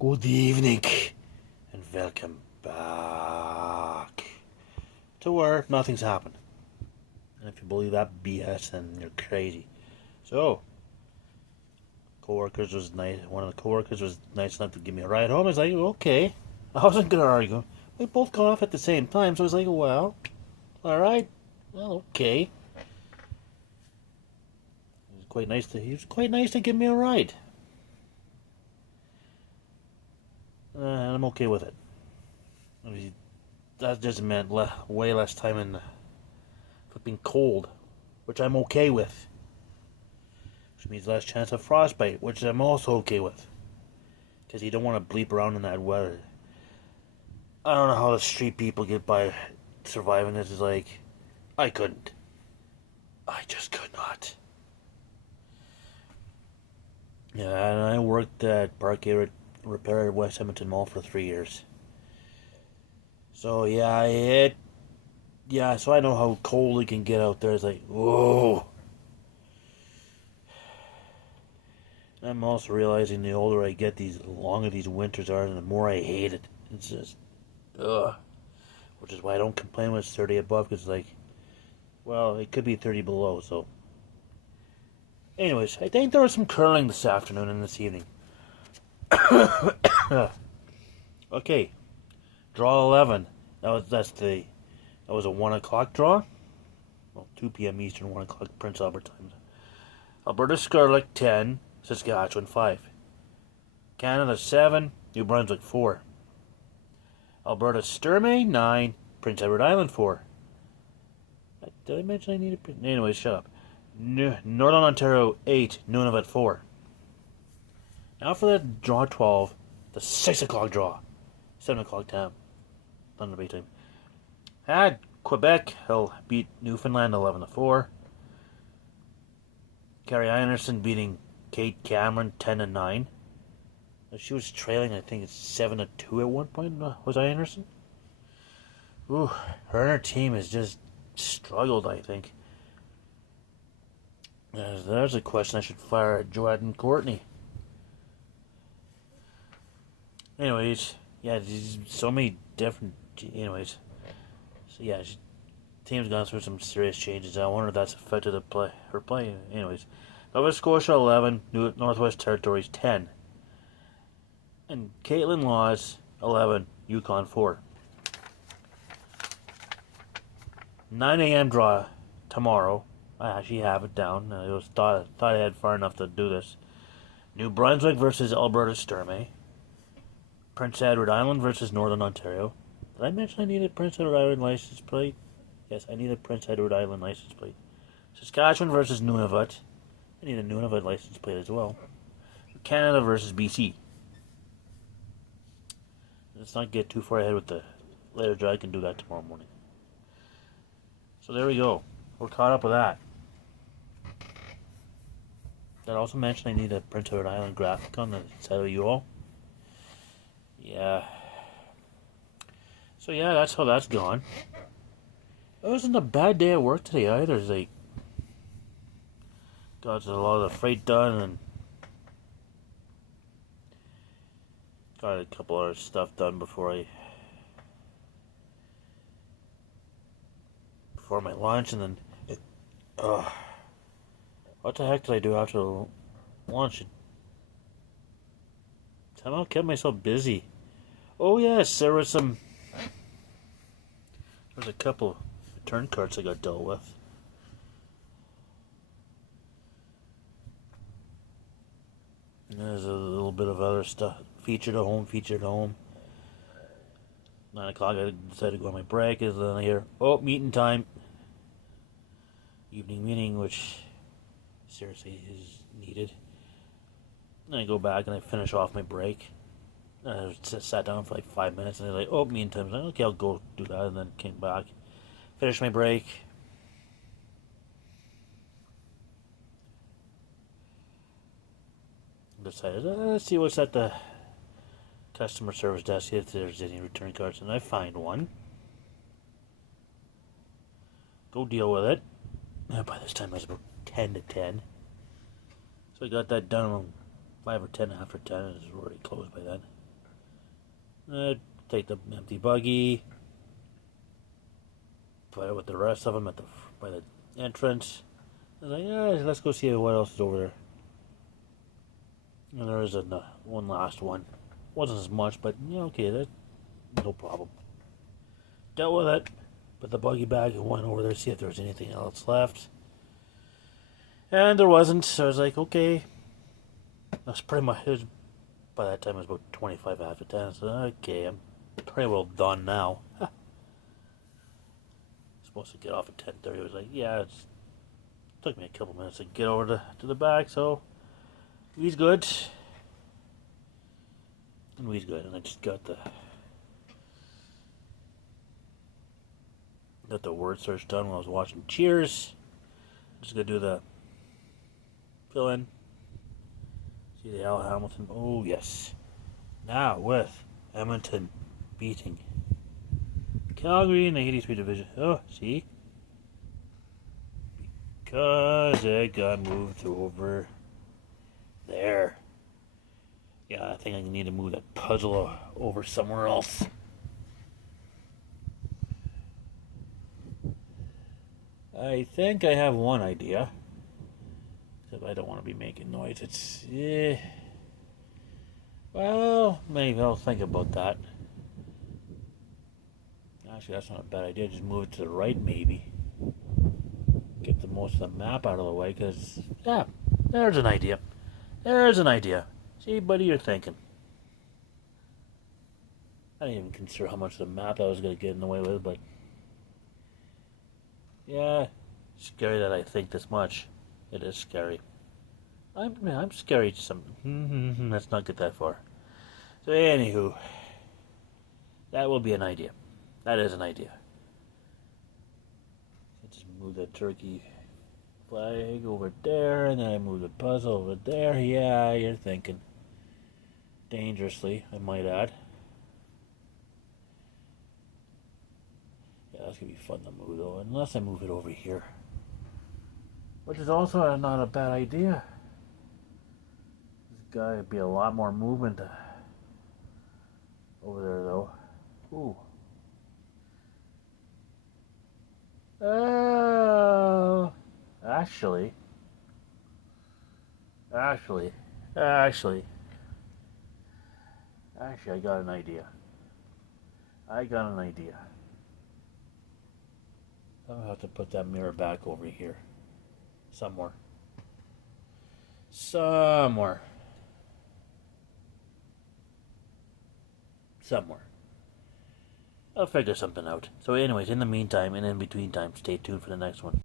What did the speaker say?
Good evening, and welcome back to where nothing's happened. And if you believe that BS, then you're crazy. So, coworkers was nice. One of the coworkers was nice enough to give me a ride home. I was like, okay. I wasn't gonna argue. We both got off at the same time, so I was like, well, all right, well, okay. He was quite nice to give me a ride, and I'm okay with it. I mean, that just meant way less time in the flipping cold, which I'm okay with. Which means less chance of frostbite, which I'm also okay with. Because you don't want to bleep around in that weather. I don't know how the street people get by surviving this. Is like, I couldn't. I just could not. Yeah, and I worked at Parquet Repair at West Edmonton Mall for 3 years. So so I know how cold it can get out there. It's like, whoa. I'm also realizing the older I get, the longer these winters are, and the more I hate it. It's just, ugh. Which is why I don't complain when it's 30 above, because, like, well, it could be 30 below, so. Anyways, I think there was some curling this afternoon and this evening. Okay, draw 11. That was a 1 o'clock draw. Well, 2 p.m. Eastern, 1 o'clock Prince Albert time. Alberta Scarlet 10, Saskatchewan 5. Canada 7, New Brunswick 4. Alberta Sturmey 9, Prince Edward Island 4. Did I mention I needed... Anyways, shut up. Northern Ontario 8, Nunavut 4. Now for the draw 12, the 6 o'clock draw. 7 o'clock time. Thunder Bay time. Had Quebec, he'll beat Newfoundland 11-4. Carrie Anderson beating Kate Cameron 10-9. She was trailing, I think it's 7-2 at one point. Was Anderson? Ooh, her and her team has just struggled, I think. There's a question I should fire at Joanne and Courtney. Anyways, yeah, there's so many different. Anyways, so yeah, team's gone through some serious changes. I wonder if that's affected her play. Anyways, Nova Scotia 11, Northwest Territories 10, and Caitlin Laws 11, Yukon 4. 9 a.m. draw tomorrow. I actually have it down. I thought I had far enough to do this. New Brunswick versus Alberta Sturmey. Prince Edward Island versus Northern Ontario. Did I mention I needed Prince Edward Island license plate? Yes, I need a Prince Edward Island license plate. Saskatchewan versus Nunavut. I need a Nunavut license plate as well. Canada versus BC. Let's not get too far ahead with the later draw. I can do that tomorrow morning. So there we go. We're caught up with that. Did I also mention I need a Prince Edward Island graphic on the side of you all? Yeah. So yeah, that's how that's gone. It wasn't a bad day at work today either. It's like, got a lot of the freight done and got a couple other stuff done before my lunch, and then what the heck did I do after lunch? Somehow kept myself busy. Oh yes, there was a couple return cards I got dealt with. And there's a little bit of other stuff. Featured at home. 9 o'clock, I decided to go on my break. And then I hear, meeting time. Evening meeting, which seriously is needed. And I go back and I finish off my break. I sat down for like 5 minutes and they're like, meeting time. I was like, okay, I'll go do that. And then came back, finished my break. Decided, let's see what's at the customer service desk, if there's any return cards. And I find one. Go deal with it. By this time, I was about 10-10. So I got that done around 5 or 10 after 10. It was already closed by then. Take the empty buggy, put it with the rest of them by the entrance. I was like, yeah, let's go see what else is over there. And there is one last one. Wasn't as much, but yeah, okay, that no problem. Dealt with it. Put the buggy back and went over there to see if there was anything else left. And there wasn't, so I was like, okay. That's pretty much, by that time it was about 25 after 10, so okay, I'm pretty well done now. Supposed to get off at 10:30. I was like, yeah, it took me a couple minutes to get over to the back, so he's good. And he's good, and I just got the word search done while I was watching Cheers. Just gonna do the fill in. See the Al Hamilton. Oh yes. Now with Edmonton beating Calgary in the 83 division. Oh, see? Because it got moved over there. Yeah, I think I need to move that puzzle over somewhere else. I think I have one idea. Except I don't want to be making noise. It's, well, maybe I'll think about that. Actually, that's not a bad idea. Just move it to the right, maybe. Get the most of the map out of the way, because, yeah, there's an idea. There's an idea. See, buddy, you're thinking. I didn't even consider how much of the map I was going to get in the way with, but yeah, scary that I think this much. It is scary. I'm scary to some. Let's not get that far. So, anywho, that will be an idea. That is an idea. Just move that turkey flag over there, and then I move the puzzle over there. Yeah, you're thinking. Dangerously, I might add. Yeah, that's gonna be fun to move though, unless I move it over here. Which is also not a bad idea. There's gotta be a lot more movement over there though. Ooh. Oh, actually, I got an idea. I'm gonna have to put that mirror back over here. Somewhere. I'll figure something out. So anyways, in the meantime and in between time, stay tuned for the next one.